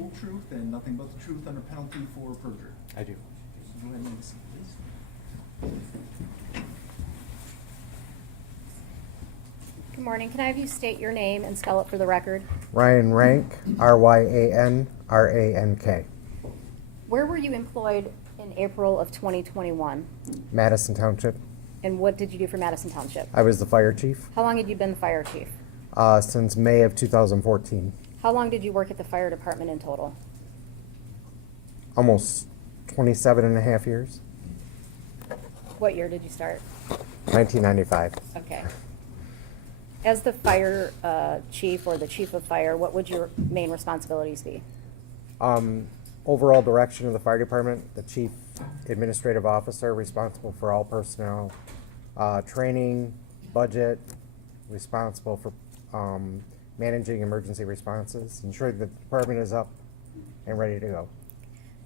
whole truth and nothing but the truth under penalty for perjury? I do. Go ahead and have a seat, please. Good morning. Can I have you state your name and spell it for the record? Ryan Rank, RyanRank. Where were you employed in April of 2021? Madison Township. And what did you do for Madison Township? I was the fire chief How long had you been the fire chief? since May of 2014. How long did you work at the fire department in total? Almost 27 and a half years. What year did you start? 1995. Okay. As the fire chief or the chief of fire, what would your main responsibilities be? Overall direction of the fire department, the chief administrative officer responsible for all personnel, training, budget, responsible for managing emergency responses, ensuring the department is up and ready to go.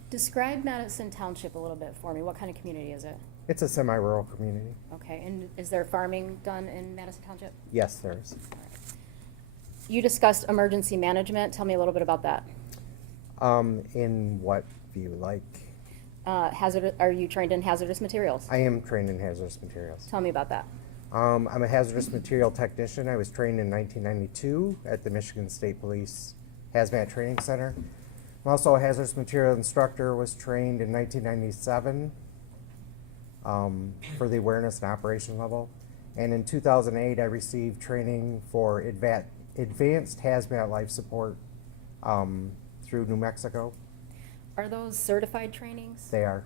Describe Madison Township a little bit for me. What kind of community is it? It's a semi-rural community. Okay, and is there farming done in Madison Township? Yes, there is. All right. You discussed emergency management. Tell me a little bit about that. In what view? Like, Are you trained in hazardous materials? I am trained in hazardous materials. Tell me about that. I'm a hazardous material technician. I was trained in 1992 at the Michigan State Police Hazmat Training Center. I'm also a hazardous material instructor, was trained in 1997 for the awareness and operation level. And in 2008, I received training for advanced hazmat life support through New Mexico. Are those certified trainings? They are.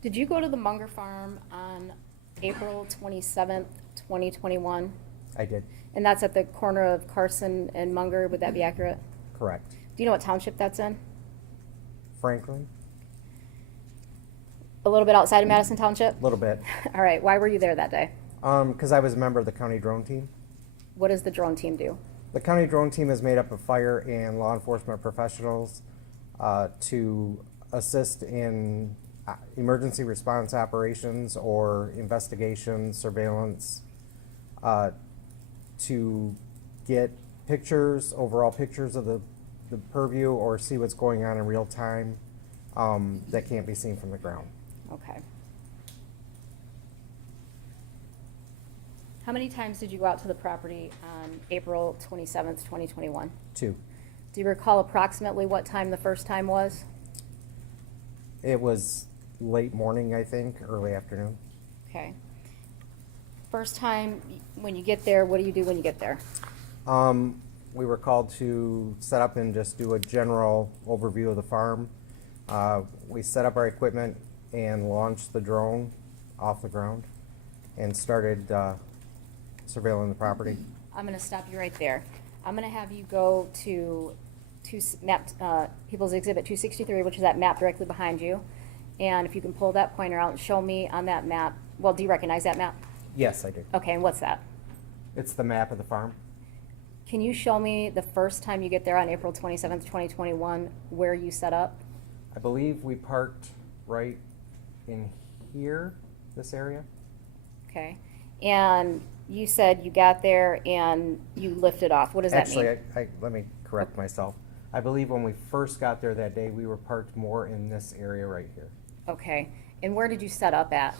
Did you go to the Munger Farm on April 27th, 2021? I did. And that's at the corner of Carson and Munger, would that be accurate? Correct. Do you know what township that's in? Franklin, A little bit outside of Madison Township? a little bit. All right, why were you there that day? Because I was a member of the county drone team. What does the drone team do? The county drone team is made up of fire and law enforcement professionals to assist in emergency response operations or investigation, surveillance, to get pictures, overall pictures of the purview or see what's going on in real time that can't be seen from the ground. Okay. How many times did you go out to the property on April 27th, 2021? 2. Do you recall approximately what time the first time was? It was late morning, I think, early afternoon. Okay. First time, when you get there, what do you do when you get there? We were called to set up and just do a general overview of the farm. We set up our equipment and launched the drone off the ground and started surveilling the property. I'm going to stop you right there. I'm going to have you go to People's Exhibit 263, which is that map directly behind you. And if you can pull that pointer out and show me on that map, well, do you recognize that map? Yes, I do. Okay, and what's that? It's the map of the farm. Can you show me the first time you get there on April 27th, 2021, where you set up? I believe we parked right in here, this area. Okay. And you said you got there and you lifted off. What does that mean? Actually, let me correct myself. I believe when we first got there that day, we were parked more in this area right here. Okay. And where did you set up at?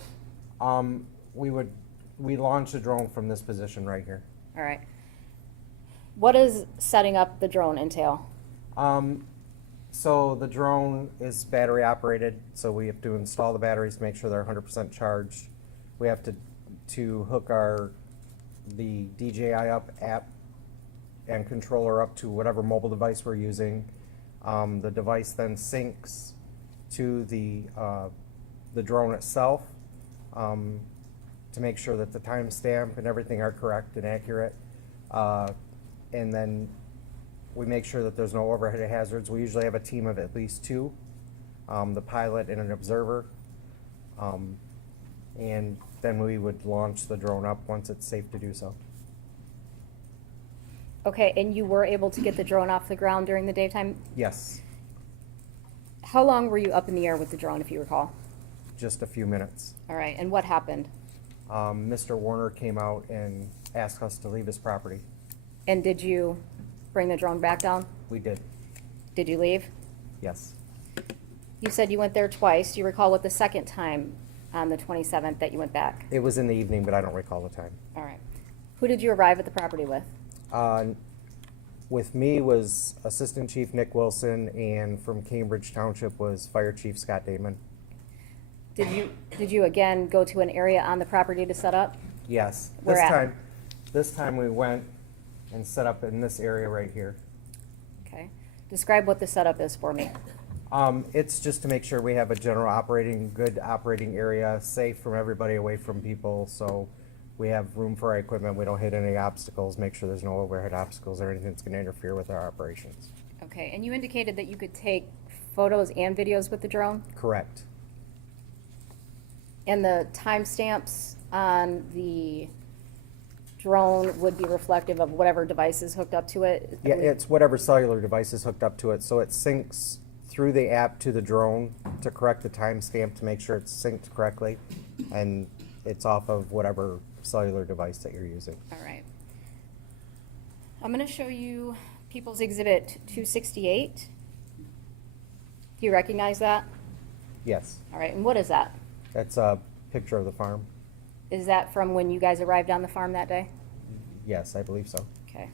We launched the drone from this position right here. All right. What does setting up the drone entail? So the drone is battery operated, so we have to install the batteries to make sure they're 100% charged. We have to hook the DJI up app and controller up to whatever mobile device we're using. The device then syncs to the drone itself to make sure that the timestamp and everything are correct and accurate. And then we make sure that there's no overhead hazards. We usually have a team of at least 2, the pilot and an observer. And then we would launch the drone up once it's safe to do so. Okay, and you were able to get the drone off the ground during the daytime? Yes, How long were you up in the air with the drone, if you recall? just a few minutes. All right, and what happened? Mr. Warner came out and asked us to leave his property. And did you bring the drone back down? We did, Did you leave? yes. You said you went there twice. Do you recall what the second time on the 27th that you went back? It was in the evening, but I don't recall the time. All right. Who did you arrive at the property with? With me was Assistant Chief Nick Wilson, and from Cambridge Township was Fire Chief Scott Damon. Did you again go to an area on the property to set up? Yes. Where at? This time we went and set up in this area right here. Okay. Describe what the setup is for me. It's just to make sure we have a general good operating area, safe from everybody, away from people, so we have room for our equipment, we don't hit any obstacles, make sure there's no overhead obstacles or anything that's gonna interfere with our operations. Okay, and you indicated that you could take photos and videos with the drone? Correct. And the timestamps on the drone would be reflective of whatever device is hooked up to it? Yeah, it's whatever cellular device is hooked up to it, so it syncs through the app to the drone to correct the timestamp to make sure it's synced correctly, and it's off of whatever cellular device that you're using. All right. I'm going to show you People's Exhibit 268. Do you recognize that? Yes, All right, and what is that? that's a picture of the farm. Is that from when you guys arrived on the farm that day? Yes, I believe so. Okay.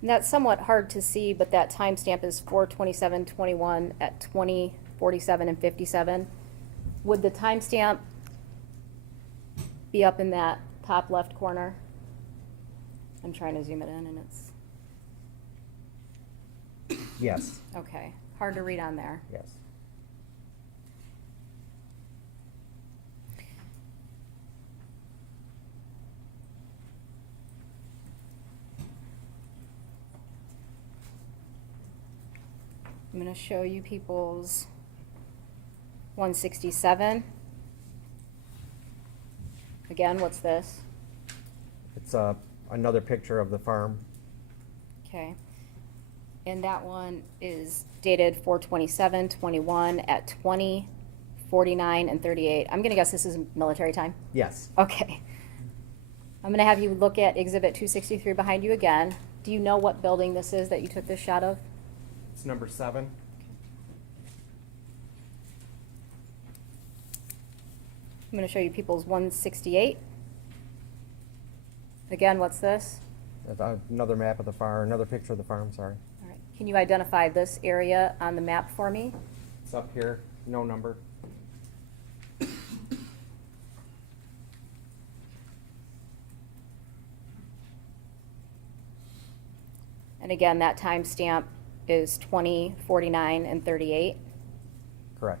And that's somewhat hard to see, but that timestamp is 4/27/21 at 20:47 and 57. Would the timestamp be up in that top left corner? I'm trying to zoom it in and it's, Yes, okay, hard to read on there. yes. I'm going to show you People's 167. Again, what's this? It's another picture of the farm. Okay. And that one is dated 4/27/21 at 20:49 and 38. I'm going to guess this is military time. Yes, Okay. I'm going to have you look at Exhibit 263 behind you again. Do you know what building this is that you took this shot of? it's number 7. I'm going to show you People's 168. Again, what's this? Another map of the farm, another picture of the farm, sorry. All right. Can you identify this area on the map for me? It's up here, no number. And again, that timestamp is 20:49 and 38. Correct.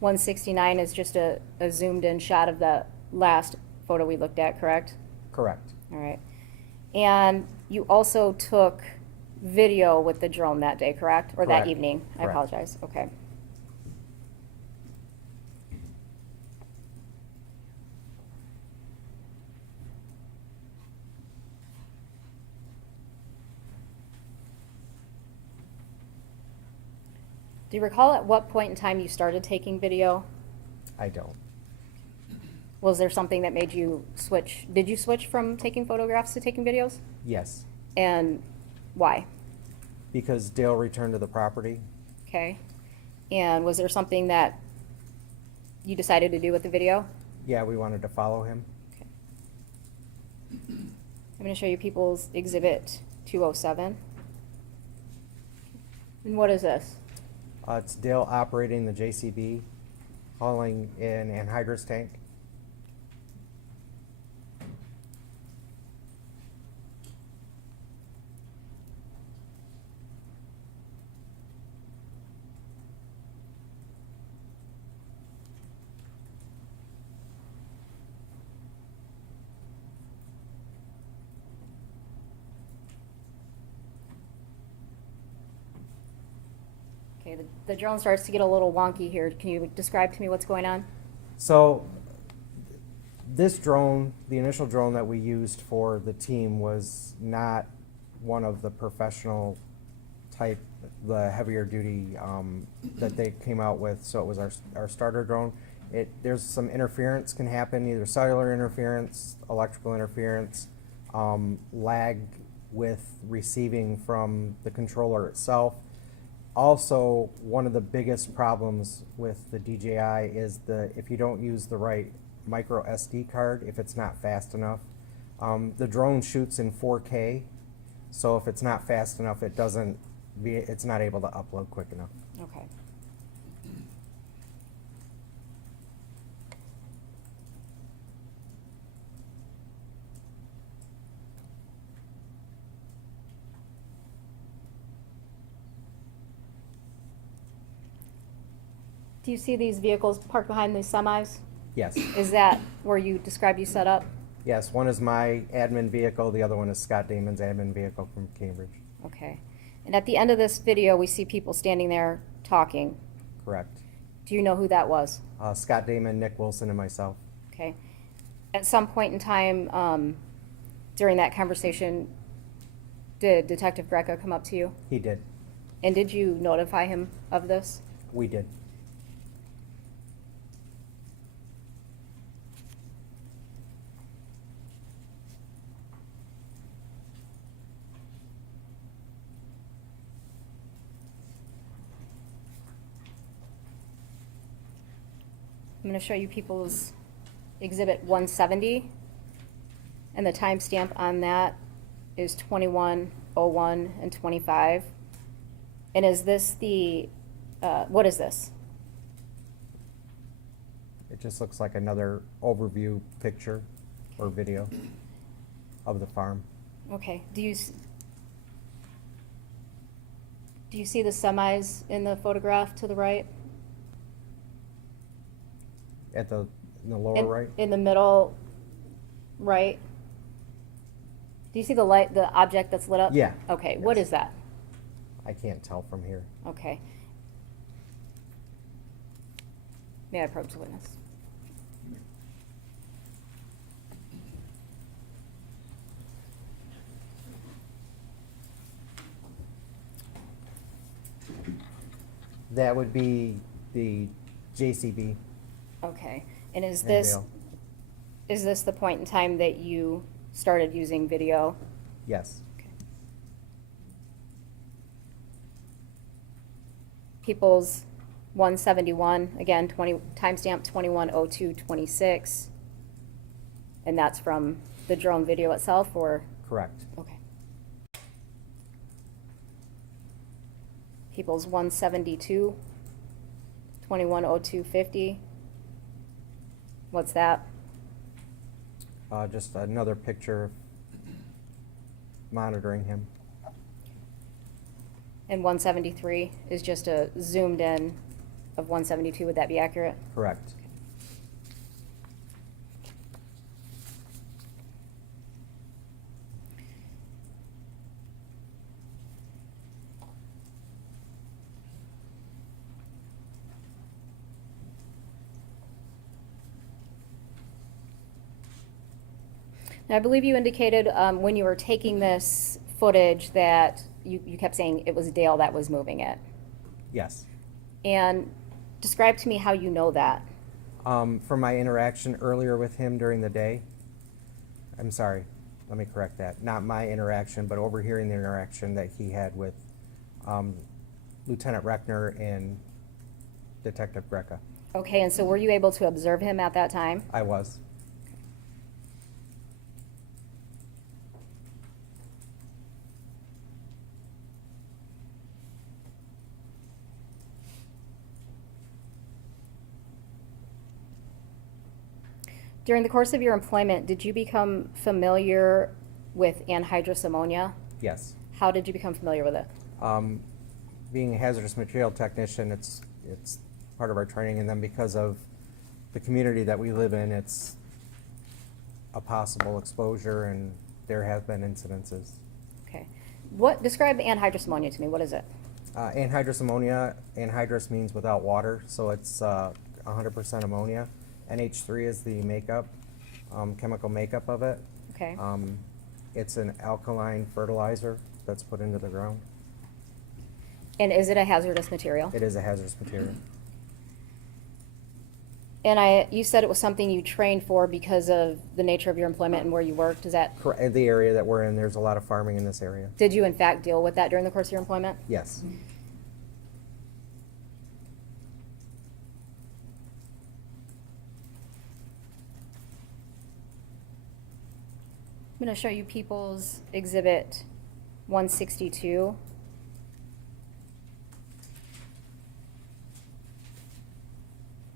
169 is just a zoomed in shot of the last photo we looked at, correct? Correct. All right. And you also took video with the drone that day, correct? Or that Correct. evening? I Correct. apologize. Okay. Do you recall at what point in time you started taking video? I don't. Was there something that made you switch? Did you switch from taking photographs to taking videos? Yes, And why? because Dale returned to the property. Okay. And was there something that you decided to do with the video? Yeah, we wanted to follow him. Okay. I'm going to show you People's Exhibit 207. And what is this? It's Dale operating the JCB, hauling an anhydrous tank. Okay, the drone starts to get a little wonky here. Can you describe to me what's going on? So this drone, the initial drone that we used for the team, was not one of the professional type, the heavier duty that they came out with. So it was our starter drone. There's some interference can happen, either cellular interference, electrical interference, lag with receiving from the controller itself. Also, one of the biggest problems with the DJI is if you don't use the right micro SD card, if it's not fast enough. The drone shoots in 4K, so if it's not fast enough, it's not able to upload quick enough. Okay. Do you see these vehicles parked behind these semis? Yes. Is that where you described you set up? Yes, one is my admin vehicle, the other one is Scott Damon's admin vehicle from Cambridge. Okay. And at the end of this video, we see people standing there talking. Correct. Do you know who that was? Scott Damon, Nick Wilson, and myself. Okay. At some point in time during that conversation, did Detective Greco come up to you? He did. And did you notify him of this? We did. I'm going to show you people's Exhibit 170, and the timestamp on that is 21:01 and 25. And is this what is this? It just looks like another overview picture or video of the farm. Okay. Do you see the semis in the photograph to the right? In the lower right? In the middle right? Do you see the light, the object that's lit up? Yeah. Okay, Yes. what is that? I can't tell from here. Okay. May I approach the witness? That would be the JCB. Okay, and is and this, Dale. is this the point in time that you started using video? Yes. Okay. People's 171, again, timestamp 21:02:26, and that's from the drone video itself, or? Correct. Okay. People's 172, 21:02:50. What's that? Just another picture monitoring him. And 173 is just a zoomed in of 172. Would that be accurate? Correct. Now, I believe you indicated when you were taking this footage that you kept saying it was Dale that was moving it. Yes. And describe to me how you know that. From my interaction earlier with him during the day. I'm sorry, let me correct that. Not my interaction, but overhearing the interaction that he had with Lieutenant Reckner and Detective Greca. Okay, and so were you able to observe him at that time? I was. During the course of your employment, did you become familiar with anhydrous ammonia? Yes. How did you become familiar with it? Being a hazardous material technician, it's part of our training, and then because of the community that we live in, it's a possible exposure, and there have been incidences. Okay. Describe anhydrous ammonia to me. What is it? Anhydrous ammonia, anhydrous means without water, so it's 100% ammonia. NH3 is the makeup, chemical makeup of it. Okay. It's an alkaline fertilizer that's put into the ground. And is it a hazardous material? It is a hazardous material. And you said it was something you trained for because of the nature of your employment and where you worked, is that, The area that we're in, there's a lot of farming in this area. did you in fact deal with that during the course of your employment? Yes. I'm gonna show you People's Exhibit 162.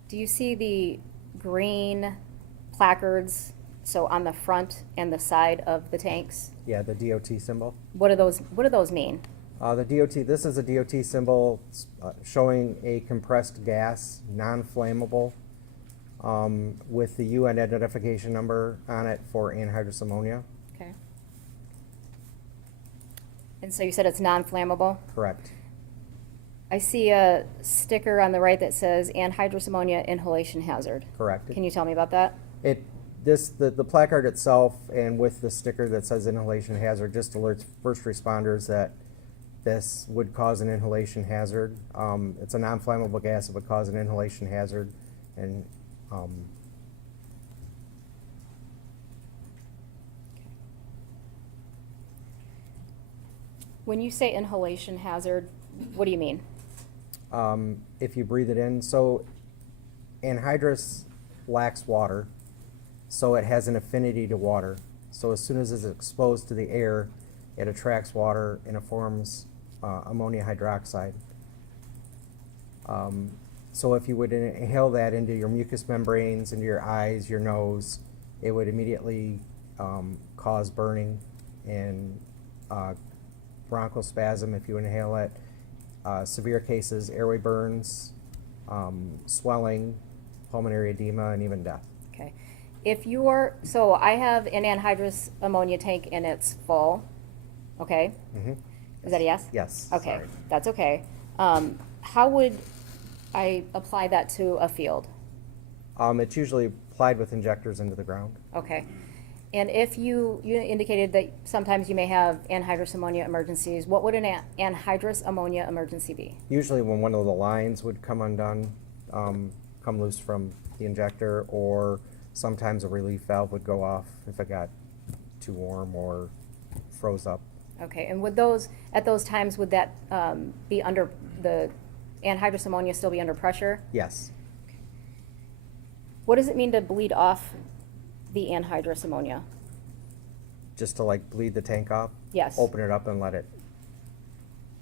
Do you see the green placards, so on the front and the side of the tanks? Yeah, the DOT symbol. What do those mean? The DOT, this is a DOT symbol showing a compressed gas, non-flammable, with the UN identification number on it for anhydrous ammonia. Okay. And so you said it's non-flammable? Correct. I see a sticker on the right that says anhydrous ammonia inhalation hazard. Correct. Can you tell me about that? The placard itself and with the sticker that says inhalation hazard just alerts first responders that this would cause an inhalation hazard. It's a non-flammable gas. It would cause an inhalation hazard, and When you say inhalation hazard, what do you mean? if you breathe it in, so anhydrous lacks water, so it has an affinity to water. So as soon as it's exposed to the air, it attracts water and it forms ammonia hydroxide. So if you would inhale that into your mucous membranes, into your eyes, your nose, it would immediately cause burning and bronchospasm if you inhale it. Severe cases, airway burns, swelling, pulmonary edema, and even death. Okay. So I have an anhydrous ammonia tank and it's full, okay? Mm-hmm. Is that a yes? Yes. Okay, Sorry. that's okay. How would I apply that to a field? It's usually applied with injectors into the ground. Okay. And if you indicated that sometimes you may have anhydrous ammonia emergencies, what would an anhydrous ammonia emergency be? Usually when one of the lines would come undone, come loose from the injector, or sometimes a relief valve would go off if it got too warm or froze up. Okay, and at those times, would that be under, the anhydrous ammonia still be under pressure? Yes. What does it mean to bleed off the anhydrous ammonia? Just to like bleed the tank off? Yes. Open it up and let it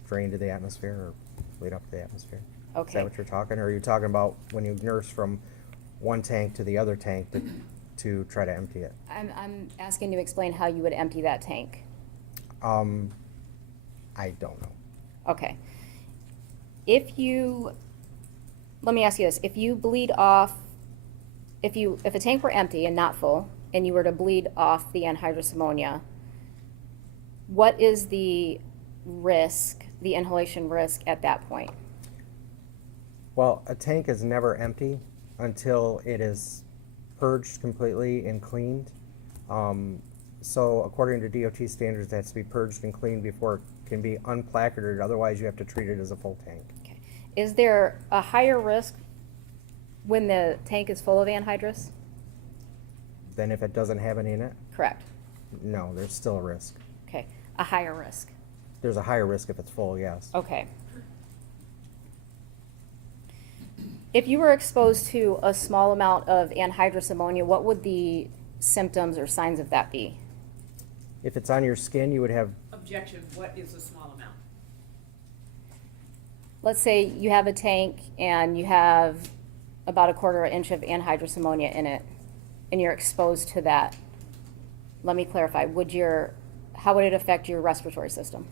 drain to the atmosphere or bleed up to the atmosphere. Is Okay. that what you're talking, or are you talking about when you nurse from one tank to the other tank to try to empty it? I'm asking you to explain how you would empty that tank. I don't know. Okay. Let me ask you this, if you bleed off, if a tank were empty and not full, and you were to bleed off the anhydrous ammonia, what is the risk, the inhalation risk at that point? Well, a tank is never empty until it is purged completely and cleaned. So according to DOT standards, it has to be purged and cleaned before it can be unplacarted. Otherwise, you have to treat it as a full tank. Okay. Is there a higher risk when the tank is full of anhydrous? Then if it doesn't have any in it, Correct. no, there's still a risk. Okay, a higher risk. There's a higher risk if it's full, yes. Okay. If you were exposed to a small amount of anhydrous ammonia, what would the symptoms or signs of that be? If it's on your skin, you would have, Objection, what is a small amount? Let's say you have a tank and you have about 1/4 inch of anhydrous ammonia in it, and you're exposed to that. Let me clarify, how would it affect your respiratory system?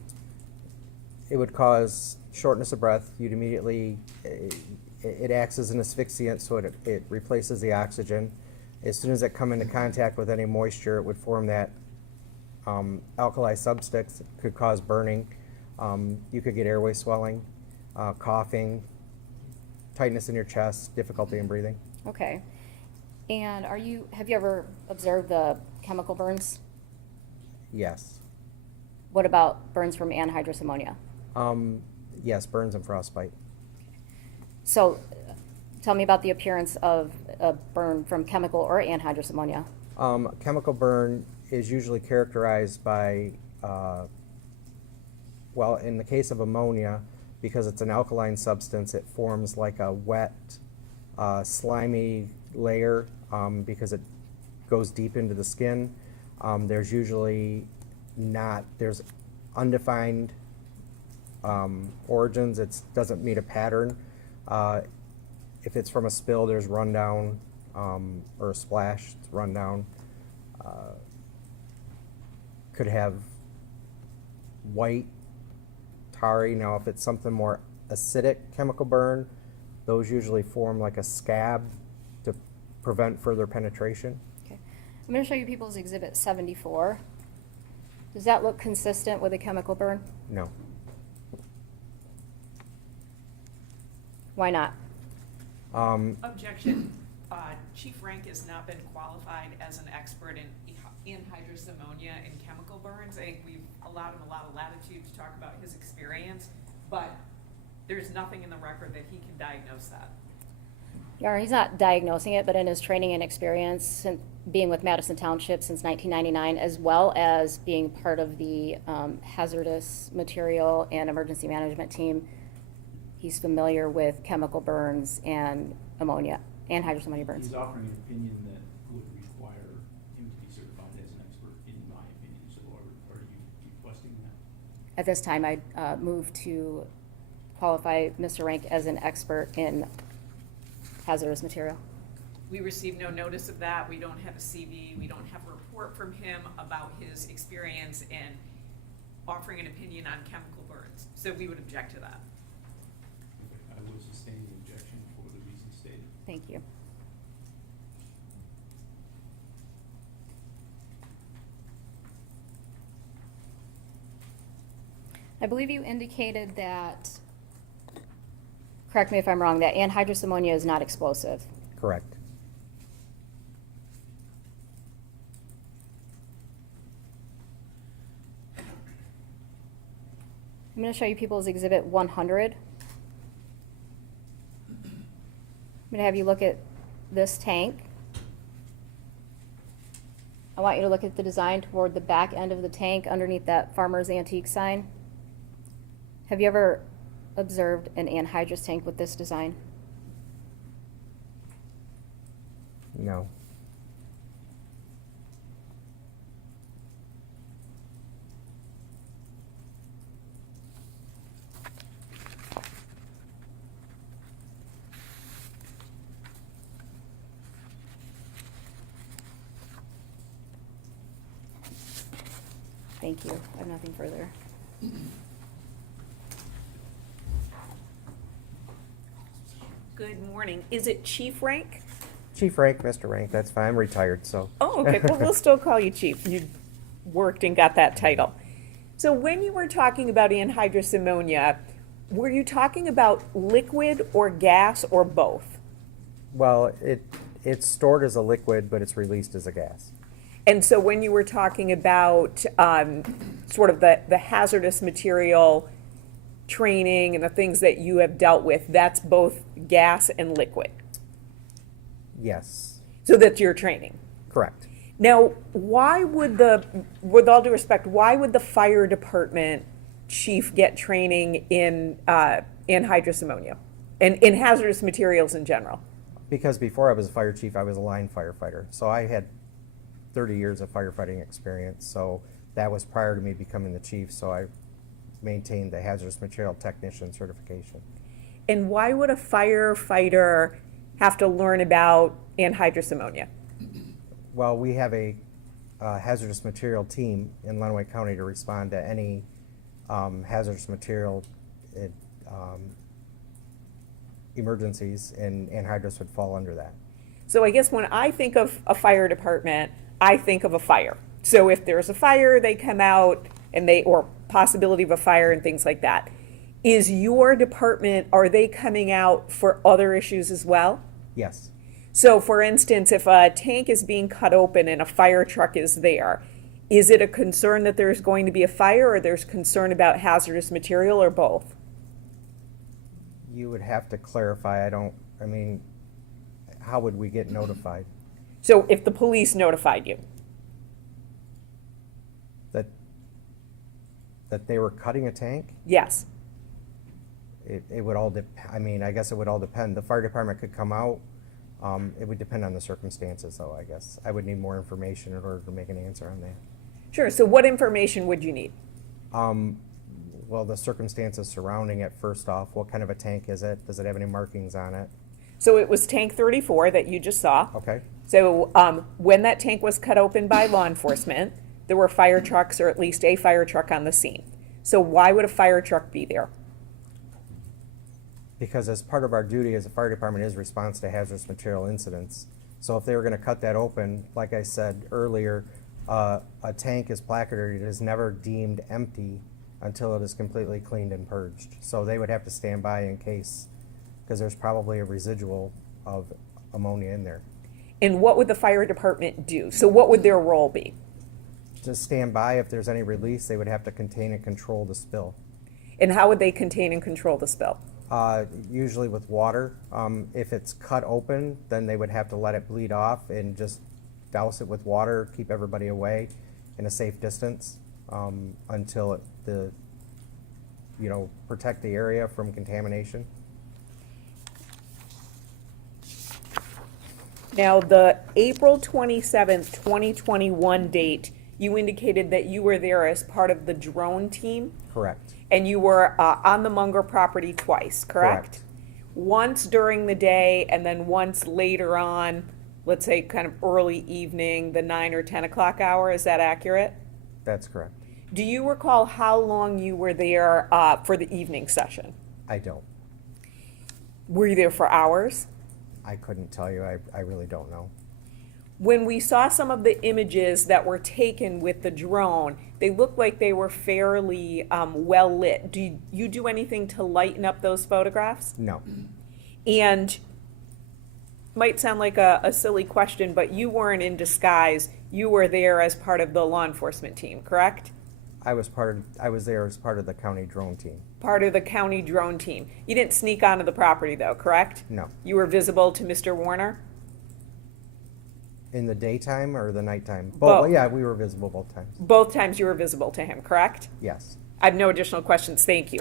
it would cause shortness of breath. You'd immediately, it acts as an asphyxiant, so it replaces the oxygen. As soon as it come into contact with any moisture, it would form that alkali substance. It could cause burning. You could get airway swelling, coughing, tightness in your chest, difficulty in breathing. Okay. And have you ever observed the chemical burns? Yes. What about burns from anhydrous ammonia? Yes, burns and frostbite. So Tell me about the appearance of a burn from chemical or anhydrous ammonia. Chemical burn is usually characterized by, well, in the case of ammonia, because it's an alkaline substance, it forms like a wet, slimy layer because it goes deep into the skin. There's usually there's undefined origins. It doesn't meet a pattern. If it's from a spill, there's rundown, or a splash, it's rundown. Could have white, tarry. Now, if it's something more acidic chemical burn, those usually form like a scab to prevent further penetration. Okay. I'm going to show you people's exhibit 74. Does that look consistent with a chemical burn? No. Why not? Objection. Chief Rank has not been qualified as an expert in anhydrous ammonia and chemical burns. I think we've allowed him a lot of latitude to talk about his experience, but there's nothing in the record that he can diagnose that. Yeah, he's not diagnosing it, but in his training and experience, since being with Madison Township since 1999, as well as being part of the hazardous material and emergency management team, he's familiar with chemical burns and ammonia, anhydrous ammonia burns. He's offering an opinion that would require him to be certified as an expert, in my opinion. So are you requesting that? At this time, I'd move to qualify Mr. Rank as an expert in hazardous material. We received no notice of that. We don't have a CV. We don't have a report from him about his experience in offering an opinion on chemical burns. So we would object to that. I would sustain the objection for the reasons stated. Thank you. I believe you indicated that, correct me if I'm wrong, that anhydrous ammonia is not explosive. Correct. I'm going to show you people's exhibit 100. I'm going to have you look at this tank. I want you to look at the design toward the back end of the tank underneath that Farmer's Antique sign. Have you ever observed an anhydrous tank with this design? No. Thank you. I have nothing further. Good morning. Is it Chief Rank? Chief Rank, Mr. Rank, that's fine. I'm retired, so. Oh, okay. Well, we'll still call you Chief. You worked and got that title. So when you were talking about anhydrous ammonia, were you talking about liquid or gas or both? Well, it's stored as a liquid, but it's released as a gas. And so when you were talking about sort of the hazardous material training and the things that you have dealt with, that's both gas and liquid. Yes, So that's your training. correct. Now, why would with all due respect, why would the fire department chief get training in anhydrous ammonia and in hazardous materials in general? Because before I was a fire chief, I was a line firefighter. So I had 30 years of firefighting experience. So that was prior to me becoming the chief. So I maintained the hazardous material technician certification. And why would a firefighter have to learn about anhydrous ammonia? Well, we have a hazardous material team in Lenawee County to respond to any hazardous material emergencies, and anhydrous would fall under that. So I guess when I think of a fire department, I think of a fire. So if there's a fire, they come out and or possibility of a fire and things like that. Is your department, are they coming out for other issues as well? Yes. So for instance, if a tank is being cut open and a fire truck is there, is it a concern that there's going to be a fire, or there's concern about hazardous material, or both? You would have to clarify. I mean, How would we get notified? So if the police notified you, That they were cutting a tank? yes. It would all I mean, I guess it would all depend. The fire department could come out. It would depend on the circumstances, though, I guess. I would need more information in order to make an answer on that. Sure, so what information would you need? Well, the circumstances surrounding it, first off, what kind of a tank is it? Does it have any markings on it? So it was tank 34 that you just saw. Okay, So when that tank was cut open by law enforcement, there were fire trucks, or at least a fire truck on the scene. So why would a fire truck be there? because as part of our duty as a fire department is response to hazardous material incidents. So if they were gonna cut that open, like I said earlier, a tank is placarded, it is never deemed empty until it is completely cleaned and purged. So they would have to stand by in case, because there's probably a residual of ammonia in there. And what would the fire department do? So what would their role be? To stand by, if there's any release, they would have to contain and control the spill. And how would they contain and control the spill? Usually with water. If it's cut open, then they would have to let it bleed off and just douse it with water, keep everybody away in a safe distance until protect the area from contamination. Now, the April 27th, 2021 date, you indicated that you were there as part of the drone team, Correct. and you were on the Munger property twice, correct? Correct. Once during the day, and then once later on, let's say kind of early evening, the 9 or 10 o'clock hour, is that accurate? That's correct. Do you recall how long you were there for the evening session? I don't. Were you there for hours? I couldn't tell you. I really don't know. When we saw some of the images that were taken with the drone, they looked like they were fairly well lit. Do you do anything to lighten up those photographs? No. And might sound like a silly question, but you weren't in disguise. You were there as part of the law enforcement team, correct? I was there as part of the county drone team. Part of the county drone team. You didn't sneak onto the property though, correct? No. You were visible to Mr. Warner? In the daytime or the nighttime? Both. Yeah, we were visible both times. Both times you were visible to him, correct? Yes. I have no additional questions. Thank you.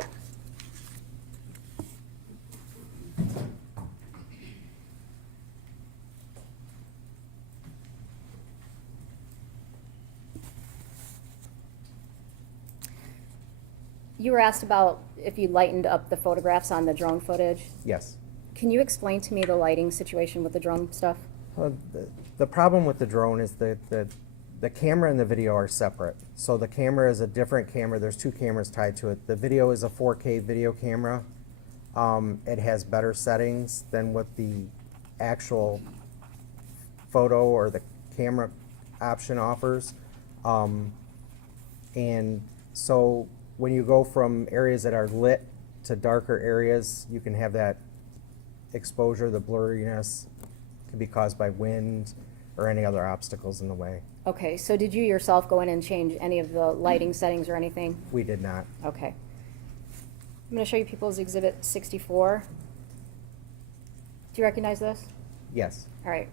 You were asked about if you lightened up the photographs on the drone footage. Yes. Can you explain to me the lighting situation with the drone stuff? Well, the problem with the drone is that the camera and the video are separate. So the camera is a different camera. There's two cameras tied to it. The video is a 4K video camera. It has better settings than what the actual photo or the camera option offers. And so when you go from areas that are lit to darker areas, you can have that exposure, the blurriness can be caused by wind or any other obstacles in the way. Okay, so did you yourself go in and change any of the lighting settings or anything? We did not. Okay. I'm going to show you People's Exhibit 64. Do you recognize this? Yes. All right.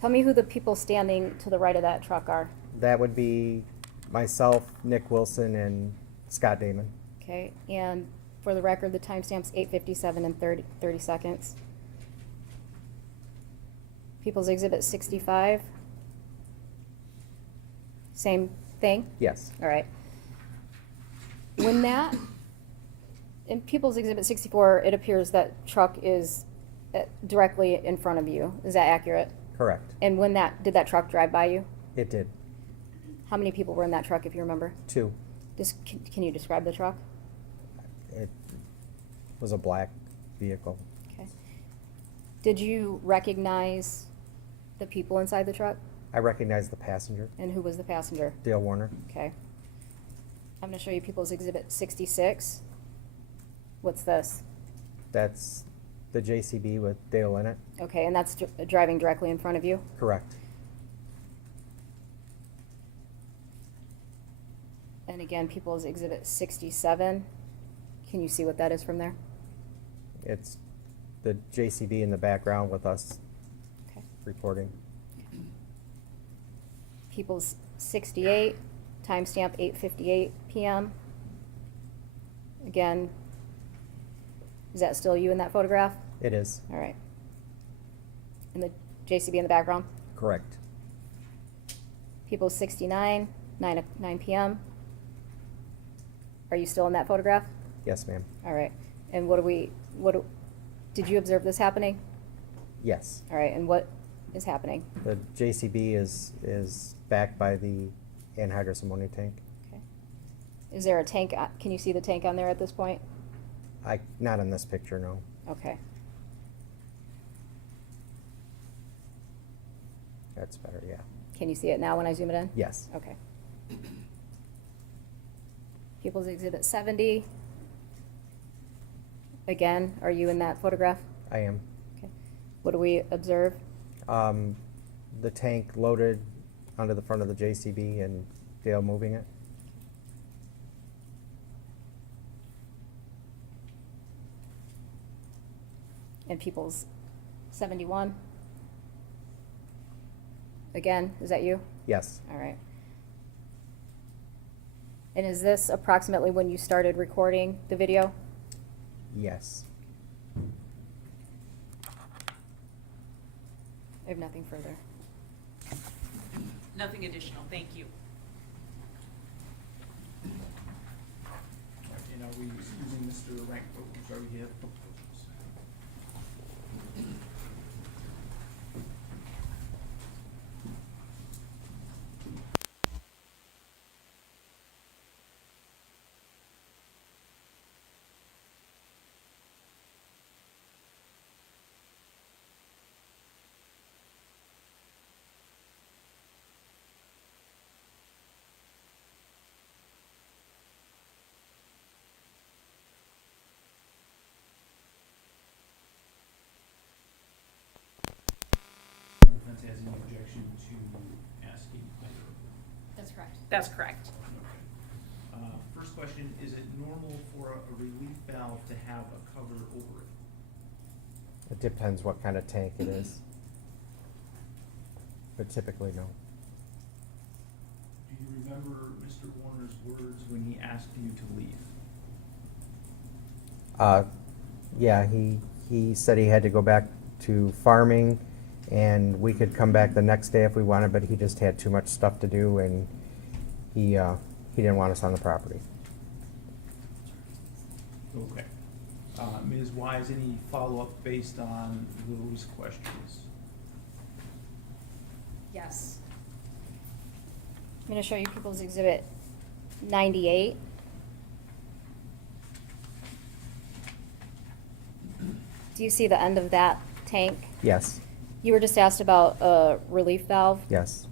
Tell me who the people standing to the right of that truck are. That would be myself, Nick Wilson, and Scott Damon. Okay, and for the record, the timestamp's 8:57 and 30 seconds. People's Exhibit 65. Same thing? Yes. All right. When that, in People's Exhibit 64, it appears that truck is directly in front of you. Is that accurate? Correct. And when did that truck drive by you? It did. How many people were in that truck, if you remember? 2. Can you describe the truck? It was a black vehicle. Okay. Did you recognize the people inside the truck? I recognized the passenger, And who was the passenger? Dale Warner. Okay. I'm going to show you People's Exhibit 66. What's this? That's the JCB with Dale in it. Okay, and that's driving directly in front of you? Correct. And again, People's Exhibit 67. Can you see what that is from there? It's the JCB in the background with us. Okay. reporting. People's 68, timestamp 8:58 PM. Again, is that still you in that photograph? It is, All right. And the JCB in the background? correct. People's 69, 9 PM. Are you still in that photograph? Yes, ma'am. All right. And did you observe this happening? Yes. All right, and what is happening? The JCB is backed by the anhydrous ammonia tank. Okay. Is there a tank, can you see the tank on there at this point? Not in this picture, no. Okay. That's better, yeah. Can you see it now when I zoom it in? Yes. Okay. People's Exhibit 70. Again, are you in that photograph? I am. Okay. What do we observe? The tank loaded onto the front of the JCB and Dale moving it. And People's 71. Again, is that you? Yes. All right. And is this approximately when you started recording the video? Yes. I have nothing further. Nothing additional, thank you. And are we excusing Mr. Rank? Oh, I'm sorry, we have. Defense has any objection to asking either. That's correct. That's correct. Okay. First question, is it normal for a relief valve to have a cover over it? It depends what kind of tank it is. But typically, no. Do you remember Mr. Warner's words when he asked you to leave? Yeah, he said he had to go back to farming and we could come back the next day if we wanted, but he just had too much stuff to do and he didn't want us on the property. Okay. Ms. Wise, any follow-up based on those questions? Yes. I'm going to show you People's Exhibit 98. Do you see the end of that tank? Yes, You were just asked about a relief valve. yes.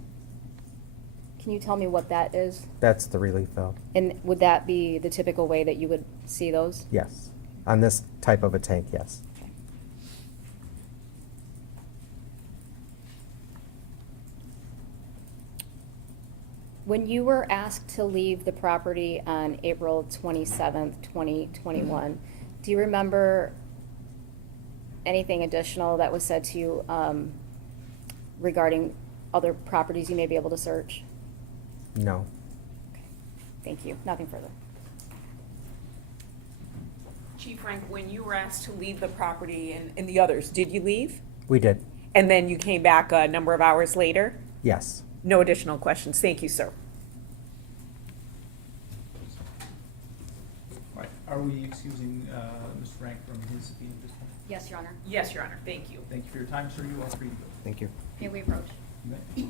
Can you tell me what that is? That's the relief valve. And would that be the typical way that you would see those? Yes. On this type of a tank, yes. Okay. When you were asked to leave the property on April 27th, 2021, do you remember anything additional that was said to you regarding other properties you may be able to search? No. Okay. Thank you. Nothing further. Chief Frank, when you were asked to leave the property and the others, did you leave? We did. And then you came back a number of hours later? Yes. No additional questions. Thank you, sir. All right, are we excusing Mr. Rank from his subpoena at this point? Yes, Your Honor. Yes, Your Honor, thank you. Thank you for your time, sir. You are free to go. Thank you. May we approach? You may.